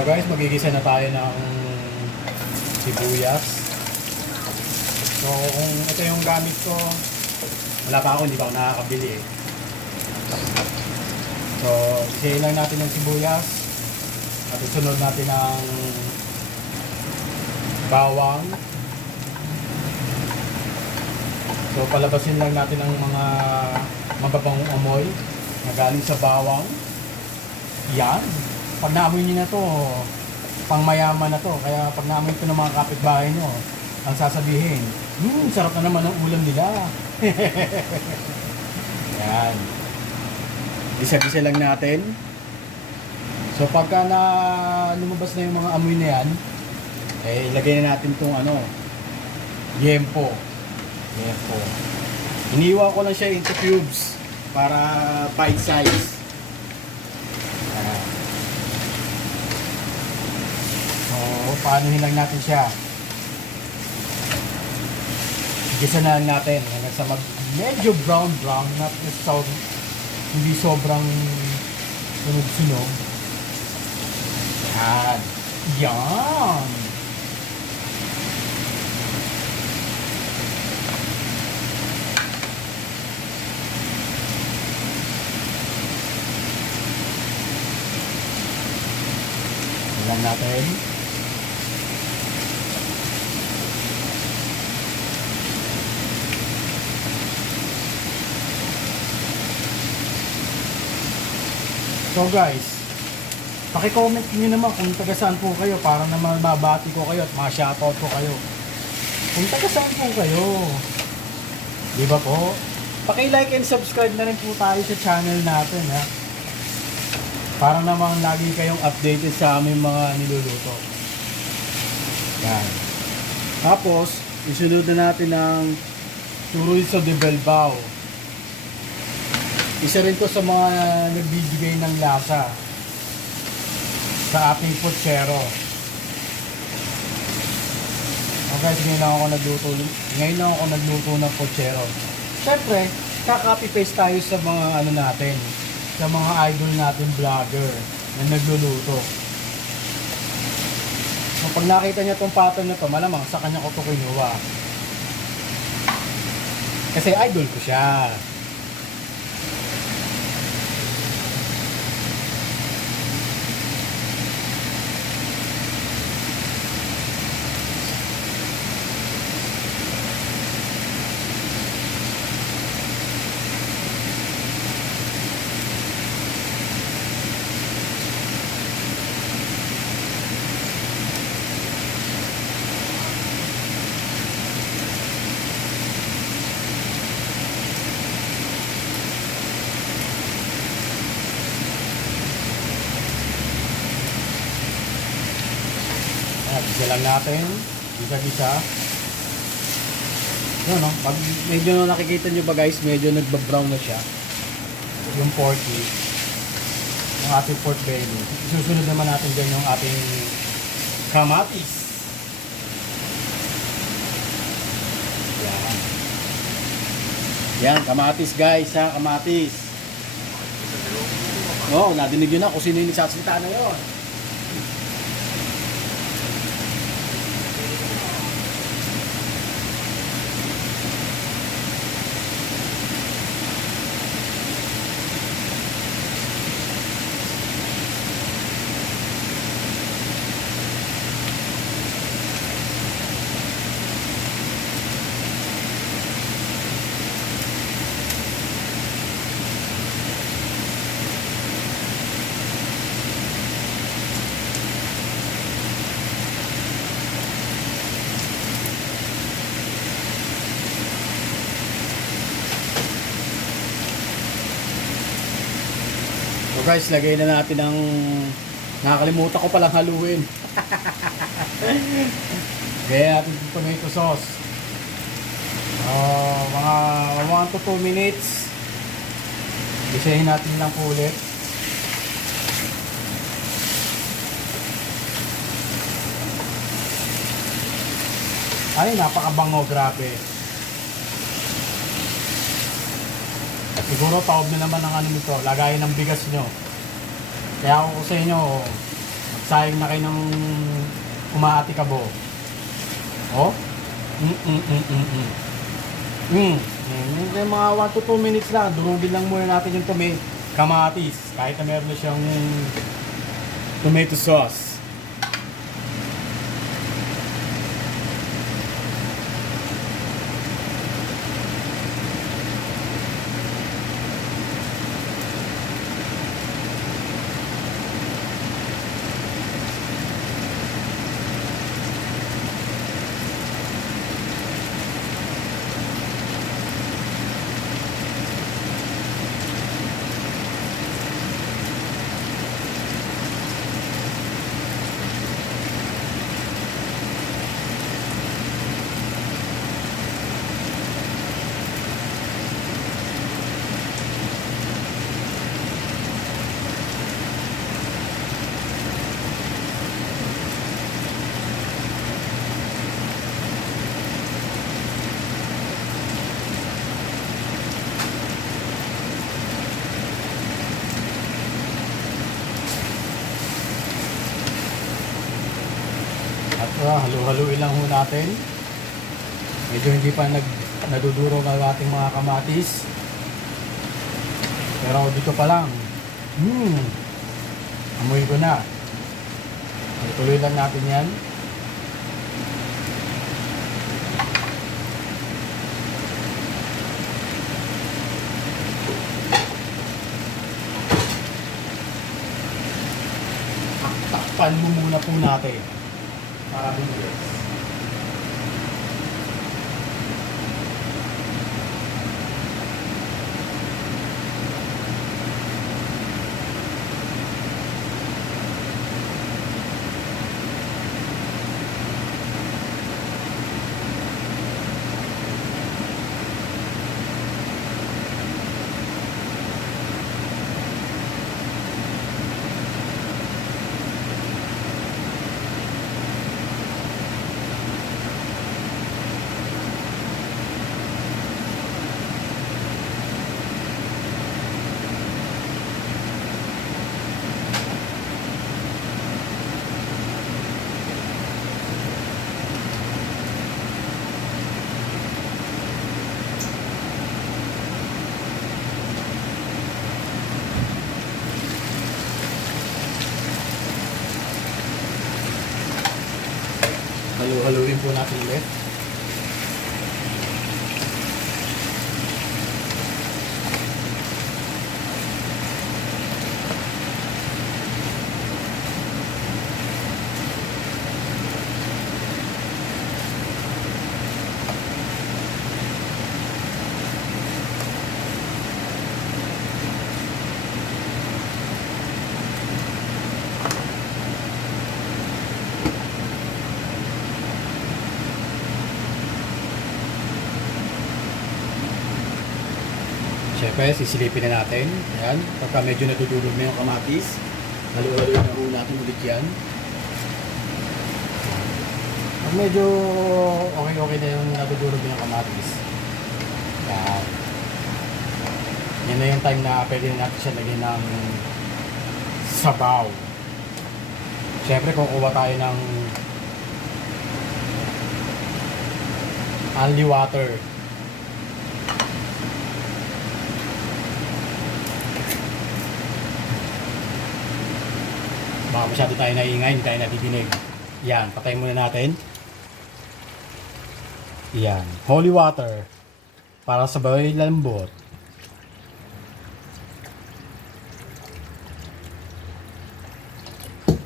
So guys, magigisa na tayo ng sibuyas. So kung ito yung gamit ko, wala pa ako, hindi pa ako nakakabili eh. So isayin lang natin ng sibuyas at isunod natin ng bawang. So palabasin lang natin ang mga mababangong amoy na galing sa bawang. Yan. Pag naamoy nyo na to, pang mayaman na to. Kaya pag naamoy ito ng mga kapitbahay nyo, ang sasabihin, sarap na naman ang ulam nila. Yan. Gisa-gisa lang natin. So pagka na lumabas na yung mga amoy na yan, eh ilagay na natin itong yempo. Yempo. Iniwan ko lang siya into cubes para bite size. So paanohin lang natin siya. Gisa na lang natin hanggang sa medyo brown, not so, hindi sobrang sunog-sunog. Yan. Yan. Lang natin. So guys, paki-comment niyo naman kung taga saan po kayo para naman mabati ko kayo at ma-shoutout ko kayo. Kung taga saan po kayo. Di ba po? Paki-like and subscribe na rin po tayo sa channel natin ha. Para naman lagi kayong updated sa aming mga niluluto. Yan. Tapos, isunod na natin ang chorizo de Belbao. Isa rin to sa mga nagbibigay ng lasa sa ating putsero. Okay, ngayon lang ako nagluto ng putsero. Siyempre, kaka-copy-paste tayo sa mga natin, sa mga idol natin vlogger na nagluluto. So, pag nakita niya tong pattern na to, malamang sa kanya ko to kinuha. Kasi idol ko siya. Gisa lang natin. Gisa-gisa. Yun, no? Pag medyo nakikita nyo ba guys, medyo nagbabrown na siya. Yung porky. Yung ating pork belly. Susunod naman natin dyan yung ating kamatis. Yan. Yan, kamatis guys ha, kamatis. Oh, nadinig yun na kung sino yung nagsasalita na yun. So guys, lagay na natin ang nakakalimutan ko palang haluin. Gaya natin yung tomato sauce. Mga 1 to 2 minutes. Isahin natin lang po ulit. Ay, napakabango, grabe. Siguro taob na naman ang nito, lagayin ng bigas nyo. Kaya ako sa inyo, Nagsayang na kayo ng umaati ka bo. Oh? Mga 1 to 2 minutes lang. Durugin lang muna natin yung kamatis. Kahit na meron na siyang tomato sauce. At halu-haluin lang ho natin. Medyo hindi pa nadudurog ang ating mga kamatis. Pero dito pa lang. Amoy ko na. Tuloy lang natin yan. Takpan mo muna po natin. Para bilis. Halu-haluin po natin ulit. Siyempre, sisilipin na natin. Ayan. Pagka medyo natutulog na yung kamatis, halu-haluin na po natin ulit yan. Pag medyo okay na yung natutulog na yung kamatis, yan. Yan na yung time na pwede na natin siya lagyan ng sabaw. Siyempre, kukuha tayo ng only water. Baka masyado tayo naingay, hindi tayo nadidinig. Yan, patayin muna natin. Yan, holy water. Para sa bawal lambot.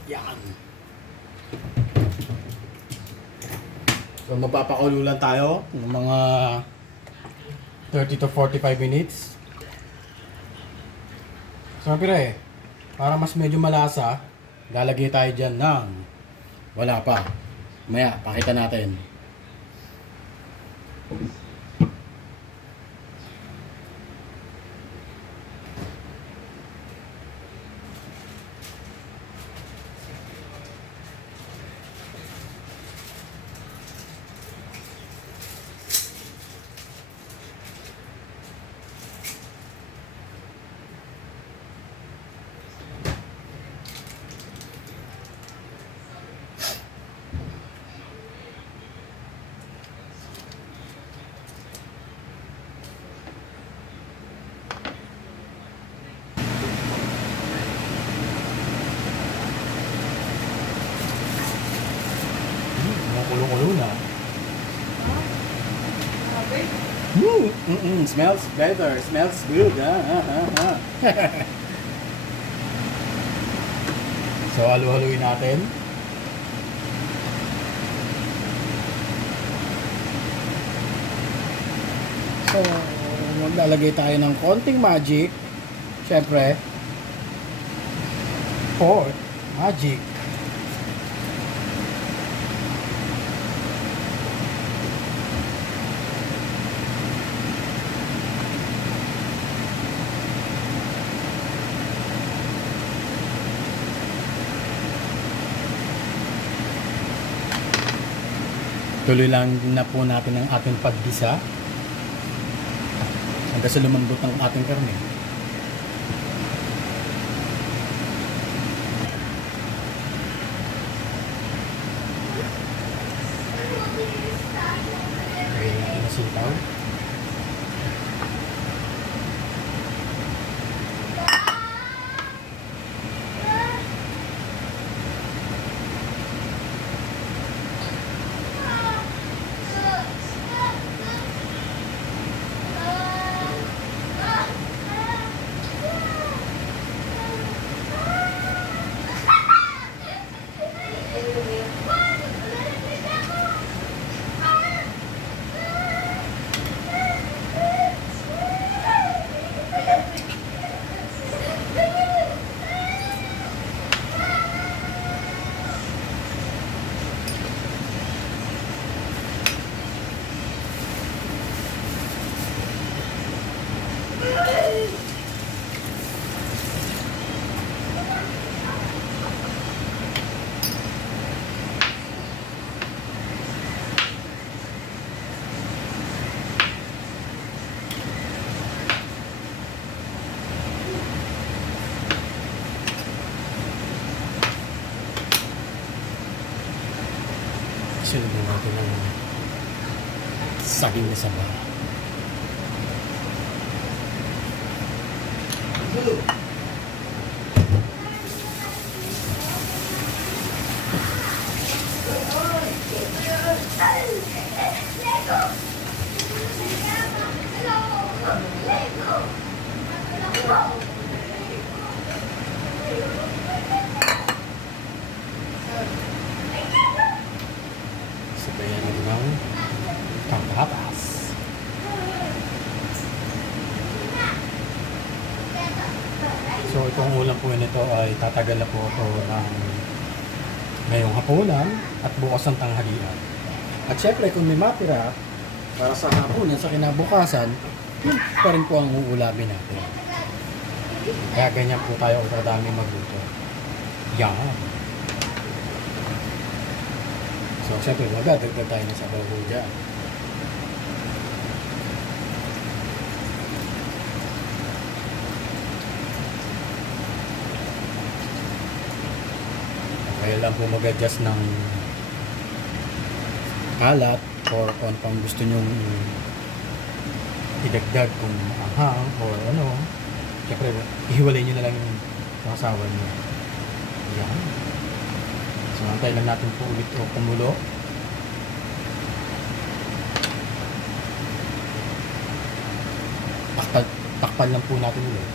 Yan. So magpapakulo lang tayo ng mga 30 to 45 minutes. So para mas medyo malasa, lalagay tayo dyan ng wala pa. Maya, pakita natin. Smells better. Smells good. So, halu-haluin natin. So, maglalagay tayo ng konting magic. Siyempre, pork magic. Tuloy lang na po natin ang ating paggisa hanggang sa lumambot ang ating karne. Okay, nasitaw. Silbin natin ng saging na saba. Sabayan ng pangkatas. So itong ulam po nito ay tatagal na po ito ng ngayong hapunan at bukas ng tanghalian. At syempre kung may matira para sa hapunan sa kinabukasan, yun pa rin po ang uulamin natin. Kaya ganyan po tayo kadami magluto. Yan. So syempre magdadagdag tayo ng sabaw po dyan. Kaya lang po mag-adjust ng alat or kung ano pang gusto nyong idagdag kung anghang or ano. Siyempre, ihiwalay nyo na lang yung kasawa nyo. Yan. So, antay lang natin po ulit o kumulo. Takpan lang po natin ulit.